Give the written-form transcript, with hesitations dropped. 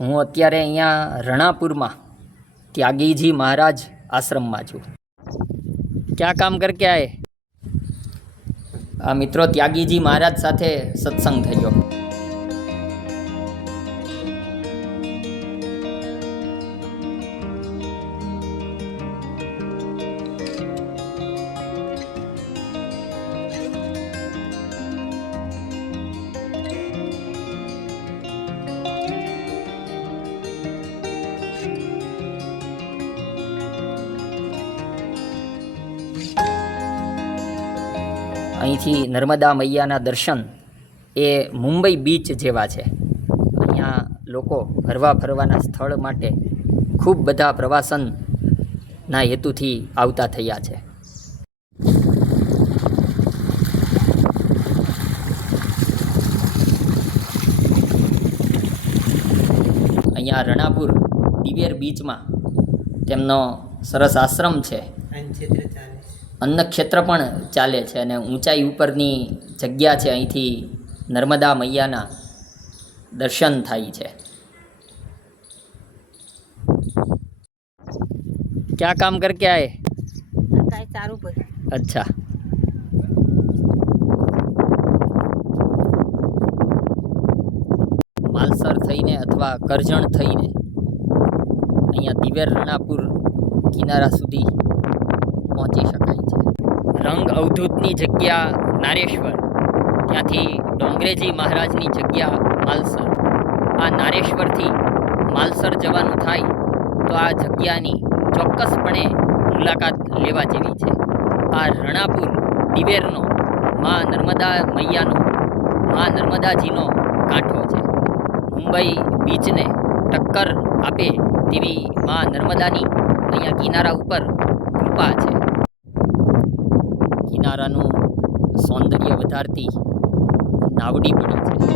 હું અત્યારે અહીંયા રણાપુરમાં ત્યાગીજી મહારાજ આશ્રમમાં છું। क्या काम करके आए? આ મિત્રો ત્યાગીજી મહારાજ સાથે સત્સંગ થયો। અહીંથી નર્મદા મૈયાના દર્શન એ મુંબઈ બીચ જેવા છે। અહીંયા લોકો હરવા ફરવાના સ્થળ માટે ખૂબ બધા પ્રવાસનના હેતુથી આવતા થયા છે। અહીંયા રણાપુર દિવેર બીચમાં તેમનો સરસ આશ્રમ છે। અન્નક્ષેત્ર પણ ચાલે છે અને ઊંચાઈ ઉપરની જગ્યા છે। અહીંથી નર્મદા મૈયાના દર્શન થાય છે। क्या काम करके आए? अच्छा, માલસર થઈને અથવા કરજણ થઈને અહીંયા દિવેર રણાપુર કિનારા સુધી પહોંચી શકાય છે। રંગ અવધૂતની જગ્યા નારેશ્વર, ત્યાંથી ડોંગરેજી મહારાજની જગ્યા માલસર। આ નારેશ્વરથી માલસર જવાનું થાય તો આ જગ્યાની ચોક્કસપણે મુલાકાત લેવા જેવી છે। આ રણાપુર દિવેરનો મા નર્મદા મૈયાનો, મા નર્મદાજીનો કાંઠો છે। મુંબઈ બીચને ટક્કર આપે તેવી મા નર્મદાની અહીંયા કિનારા ઉપર કૃપા છે। કિનારાનું સૌંદર્ય વધારતી નાવડી પડી છે।